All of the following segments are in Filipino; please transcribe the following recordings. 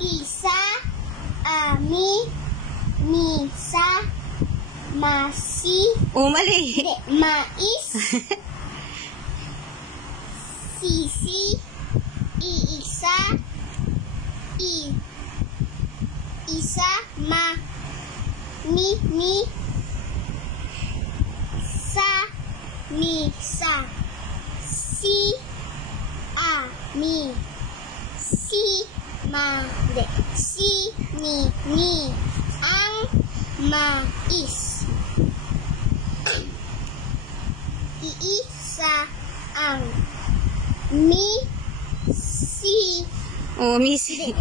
Isa, ami, misa, masi. Oh, mali. Hindi, mais. Sisi, iisa, isa, mi, sa, misa, si, mi, si, hindi, si, ni, ang, mais. Iisa, ang, si, Oh, misi.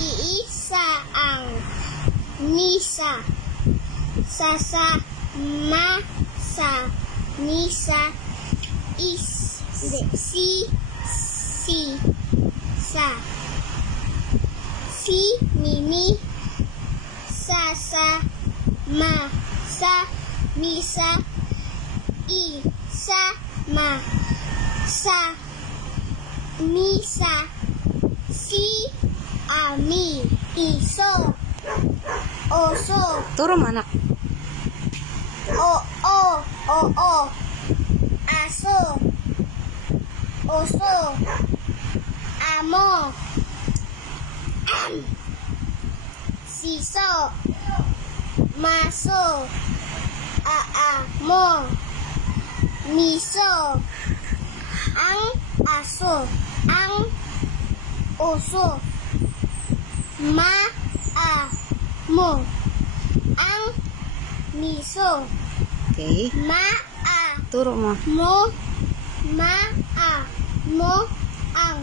iisa, ang, misa, sasa, misa, si, sa, si, mimi, sasa, misa, isa, sa, misa, si, ami, iso, oso, Turo mo, anak. aso, oso, amo, siso, maso, mo, miso, ang aso, ang oso, mo, ang miso, Okay. Turo mo. mo, ang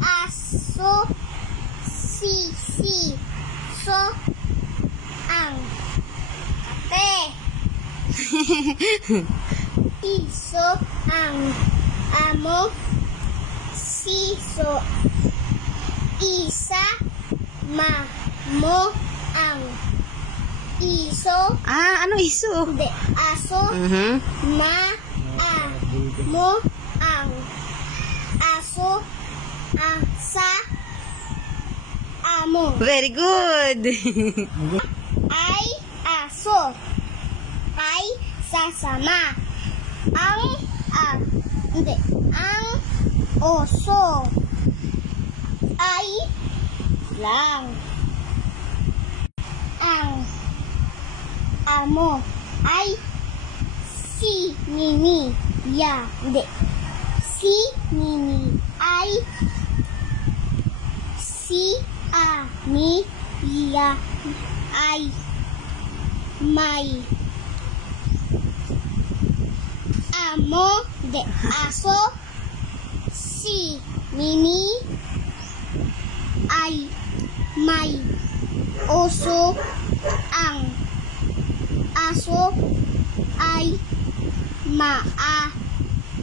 aso, so, ang iso, ang amo, siso, isa, mo, ang iso, Ano iso? hindi, aso, mo, ang aso, ang sa, amo. Very good. Ay, aso. Ay, sasama. Ang oso. Ay, lang. Ang amo. Ay, si, nini, ya. Hindi. Si, nini, ay, si, mi, ya, ay, may. Amo, de, aso, si, mimi, ay, may. Oso, ang aso, ay,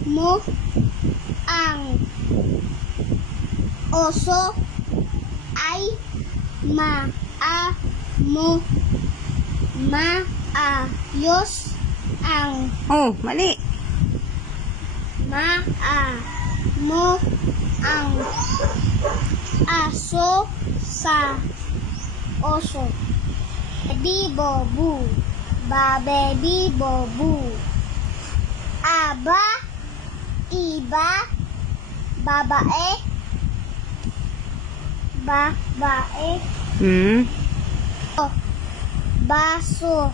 mo, ang oso, ay, mo, maayos, ang Oh, mali. mo, ang aso, sa oso. Di bobu, babe bobu. Aba, iba, babae, baso,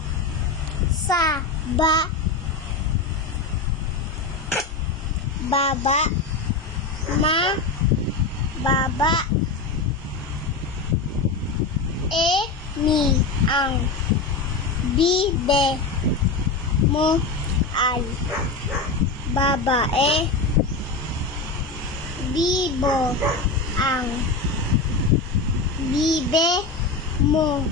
sa, baba, baba, ni, ang, bibe, mo, ay, babae, bibo, ang, bibe, mo,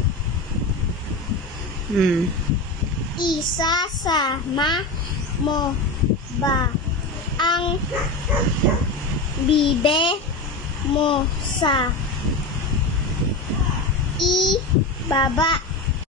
isa, sama, mo, ang, bibe, mo, sa, baba,